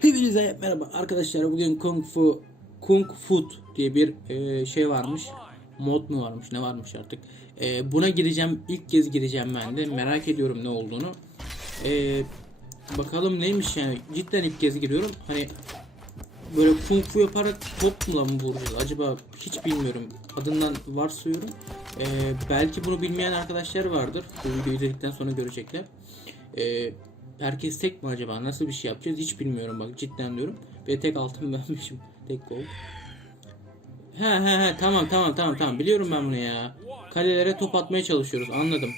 Hepinize merhaba arkadaşlar. Bugün Kung Fu Kung Fu diye bir e, şey varmış. Mod mu varmış ne varmış artık. E, buna gireceğim. ilk kez gireceğim ben de. Merak ediyorum ne olduğunu. E, bakalım neymiş yani. Cidden ilk kez giriyorum. Hani böyle kung fu yaparak topla mı vuracağız acaba hiç bilmiyorum adından varsayıyorum belki bunu bilmeyen arkadaşlar vardır bu videoyu izledikten sonra görecekler ee, herkes tek mi acaba? Nasıl bir şey yapacağız? Hiç bilmiyorum bak cidden diyorum. Ve tek altın vermişim. Tek gol he he he. Tamam tamam tamam tamam. Biliyorum ben bunu ya. Kalelere top atmaya çalışıyoruz. Anladım.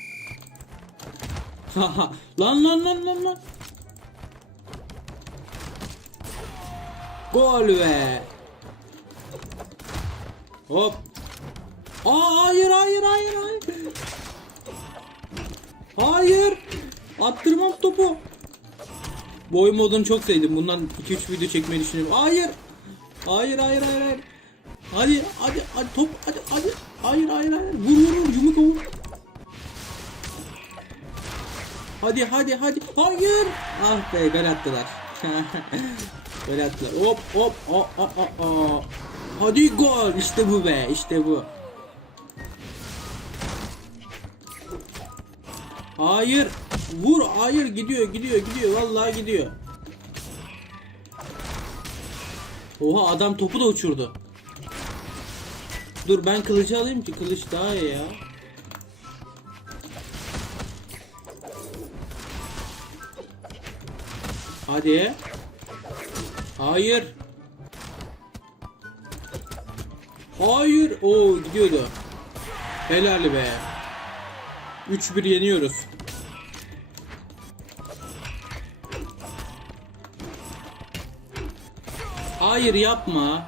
Haha lan lan lan lan lan. Gol be. Hop. Aa hayır hayır hayır hayır. Hayır. Attırmam topu. Bu oyun modunu çok sevdim. Bundan 2-3 video çekmeyi düşünüyorum. Hayır. Hayır hayır hayır hayır. Hadi hadi hadi top hadi hadi. Hayır hayır hayır. Vur vur vur yumruk vur. Hadi hadi hadi. Hayır. Ah be gol attılar. gol attılar. Hop hop. Aa, aa, aa. Hadi gol. İşte bu be. İşte bu. Hayır. Vur. Hayır gidiyor gidiyor gidiyor. Vallahi gidiyor. Oha adam topu da uçurdu. Dur ben kılıcı alayım ki kılıç daha iyi ya. Hadi. Hayır. Hayır. Oo gidiyordu. Helal be. 3-1 yeniyoruz. Hayır yapma.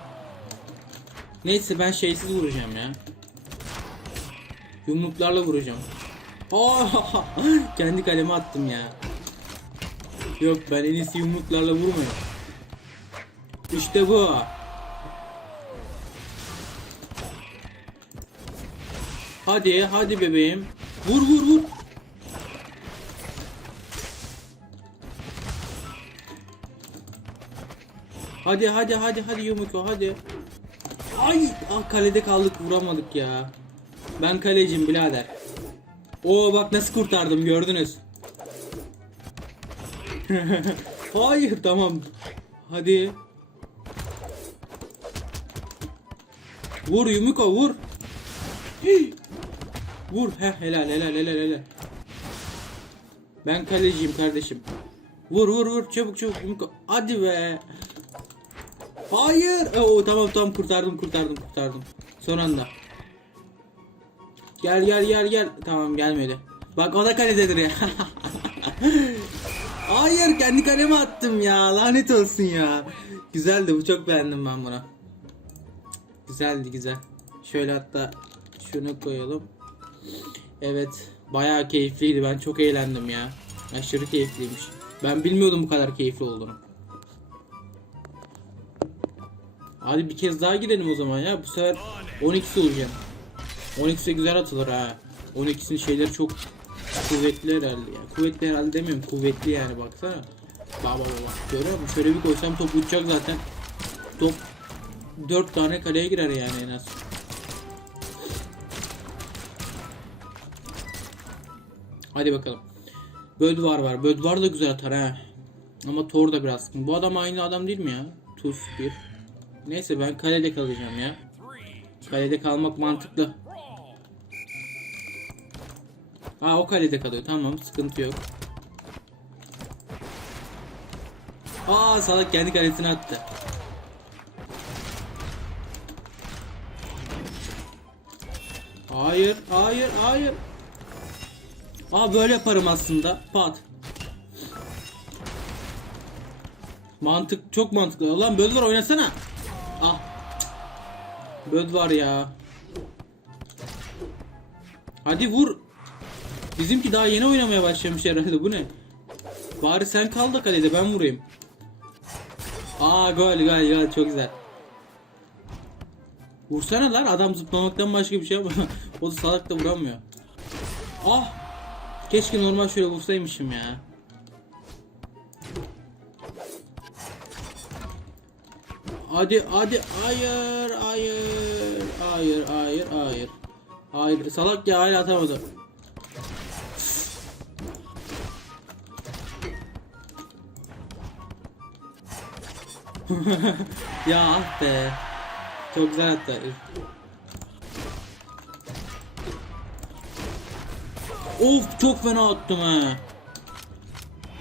Neyse ben şeysiz vuracağım ya. Yumruklarla vuracağım. Aa, kendi kaleme attım ya. Yok ben en iyisi yumruklarla vurmayayım. İşte bu. Hadi hadi bebeğim. Vur vur vur. Hadi hadi hadi hadi Yumiko hadi. Ay ah kalede kaldık vuramadık ya. Ben kalecim birader. Oo bak nasıl kurtardım gördünüz. Hayır tamam. Hadi. Vur Yumiko vur. Vur. Heh helal helal helal helal. Ben kaleciyim kardeşim. Vur vur vur çabuk çabuk Yumiko. Hadi be. Hayır. Oo tamam tamam kurtardım kurtardım kurtardım. Son anda. Gel gel gel gel. Tamam gelmedi. Bak o da kalededir ya. Hayır kendi kaleme attım ya. Lanet olsun ya. Güzeldi bu çok beğendim ben bunu. Güzeldi güzel. Şöyle hatta şunu koyalım. Evet bayağı keyifliydi. Ben çok eğlendim ya. Aşırı keyifliymiş. Ben bilmiyordum bu kadar keyifli olduğunu. Hadi bir kez daha girelim o zaman ya. Bu sefer 12'si olacağım. 12'si güzel atılır ha. 12'sinin şeyleri çok kuvvetli herhalde ya. Kuvvetli herhalde demiyorum. Kuvvetli yani baksana. Bak bak bak. Görüyor musun? Şöyle bir koysam top uçacak zaten. Top 4 tane kaleye girer yani en az. Hadi bakalım. Bödvar var. Bödvar da güzel atar ha. Ama Thor da biraz. Bu adam aynı adam değil mi ya? Tuz bir. Neyse ben kalede kalacağım ya. Kalede kalmak mantıklı. Ha o kalede kalıyor. Tamam sıkıntı yok. Aa salak kendi kalesine attı. Hayır, hayır, hayır. Aa böyle yaparım aslında. Pat. Mantık çok mantıklı. Lan Bödvar oynasana. Ah. Bödvar ya. Hadi vur. Bizimki daha yeni oynamaya başlamış herhalde. Bu ne? Bari sen kal da kalede ben vurayım. Aa gol gol gol çok güzel. Vursana lan adam zıplamaktan başka bir şey yapmıyor. o da salak da vuramıyor. Ah! Keşke normal şöyle vursaymışım ya. Hadi hadi hayır hayır hayır hayır hayır. Hayır salak ya hala atamadı. ya ah be. Çok güzel attı. Of çok fena attım ha.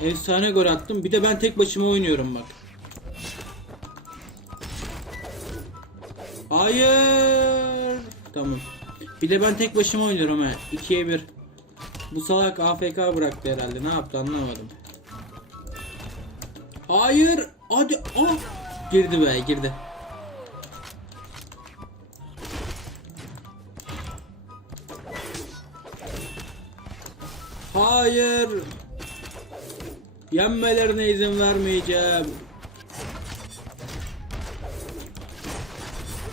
Efsane gol attım. Bir de ben tek başıma oynuyorum bak. Hayır. Tamam. Bir de ben tek başıma oynuyorum ha. 2'ye 1. Bu salak AFK bıraktı herhalde. Ne yaptı anlamadım. Hayır. Hadi. Ah. Girdi be girdi. Hayır. Yenmelerine izin vermeyeceğim.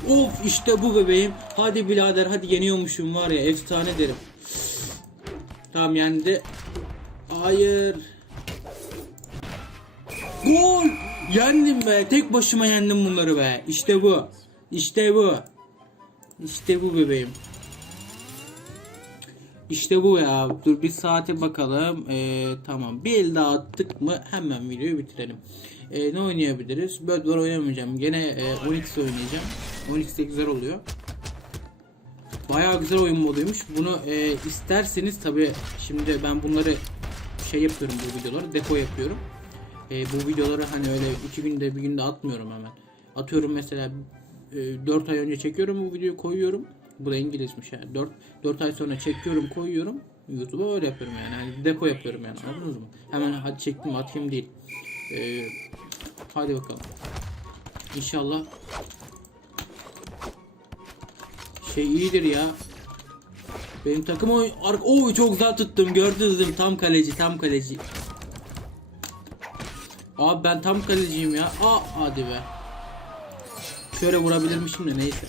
Of işte bu bebeğim. Hadi birader hadi yeniyormuşum var ya efsane derim. Tamam yendi. Hayır. Gol! Yendim be. Tek başıma yendim bunları be. İşte bu. İşte bu. İşte bu bebeğim. İşte bu ya. Dur bir saate bakalım. Ee, tamam. Bir el daha attık mı hemen videoyu bitirelim. Ee, ne oynayabiliriz? Bird War oynamayacağım. Gene e, Onyx oynayacağım. Onyx de güzel oluyor. Bayağı güzel oyun moduymuş. Bunu e, isterseniz tabi şimdi ben bunları şey yapıyorum bu videoları. Deko yapıyorum. E, bu videoları hani öyle iki günde bir günde atmıyorum hemen. Atıyorum mesela e, 4 ay önce çekiyorum bu videoyu koyuyorum. Bu da İngilizmiş yani. 4, 4 ay sonra çekiyorum koyuyorum. YouTube'a öyle yapıyorum yani. Hani deko yapıyorum yani anladınız mı? Hemen hadi çektim atayım değil. E, hadi bakalım. İnşallah şey iyidir ya. Benim takım oy Ar- Oy çok güzel tuttum. Gördünüz mi? Tam kaleci, tam kaleci. Abi ben tam kaleciyim ya. Aa hadi be. Şöyle vurabilirmişim de neyse.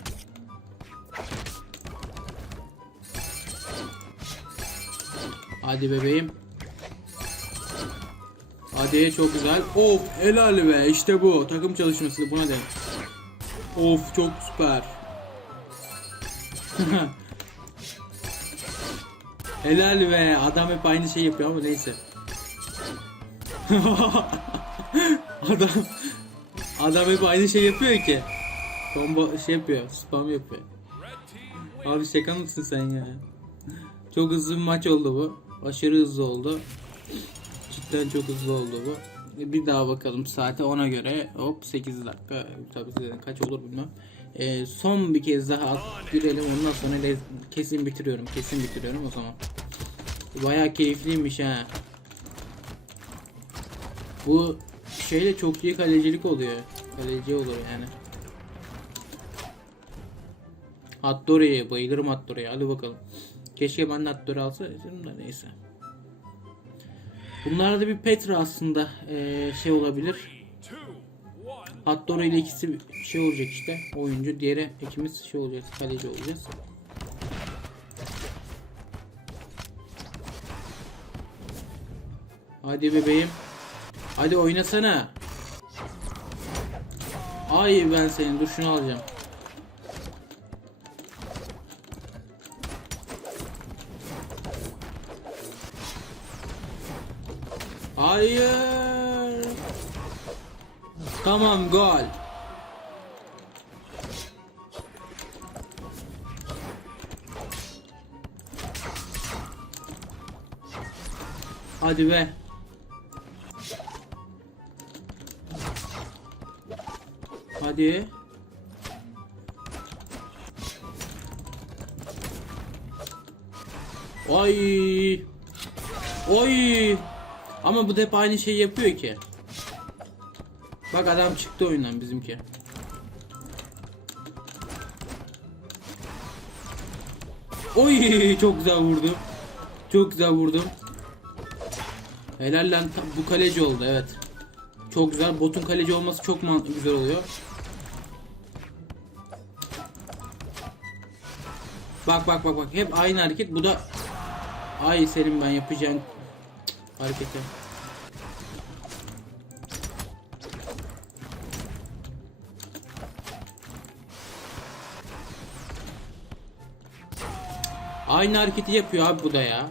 Hadi bebeğim. Hadi çok güzel. Of helal be işte bu. Takım çalışması buna de. Of çok süper. helal be. Adam hep aynı şey yapıyor ama neyse. adam adam hep aynı şey yapıyor ki. Bomba şey yapıyor, spam yapıyor. Abi şaka mısın sen ya? Çok hızlı bir maç oldu bu. Aşırı hızlı oldu. Cidden çok hızlı oldu bu. Bir daha bakalım saate ona göre. Hop 8 dakika. Tabii kaç olur bilmem. Ee, son bir kez daha at girelim ondan sonra kesin bitiriyorum. Kesin bitiriyorum o zaman. Baya keyifliymiş ha. Bu şeyle çok iyi kalecilik oluyor. Kaleci olur yani. Hattori'ye bayılırım Hattori'ye. Hadi bakalım. Keşke ben de Hattori alsaydım da neyse. Bunlarda bir Petra aslında eee, şey olabilir. Hattori ile ikisi şey olacak işte. Oyuncu. Diğeri ikimiz şey olacağız. Kaleci olacağız. Hadi bebeğim. Hadi oynasana. Ay ben senin dur şunu alacağım. Hayır. Tamam gol. Hadi be. Hadi. Ay. Oy. Ama bu da hep aynı şeyi yapıyor ki. Bak adam çıktı oyundan bizimki. Oy çok güzel vurdum. Çok güzel vurdum. Helal lan bu kaleci oldu evet. Çok güzel. Botun kaleci olması çok güzel oluyor. Bak bak bak bak. Hep aynı hareket. Bu da Ay Selim ben yapacağım hareketi. Aynı hareketi yapıyor abi bu da ya.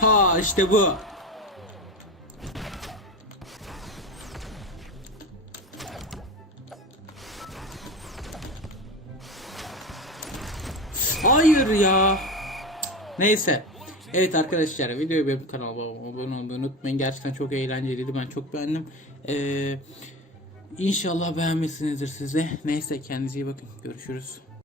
Ha işte bu. Hayır ya. Neyse. Evet arkadaşlar videoyu benim kanalıma abone olmayı unutmayın. Gerçekten çok eğlenceliydi. Ben çok beğendim. Ee, inşallah beğenmişsinizdir size. Neyse kendinize iyi bakın. Görüşürüz.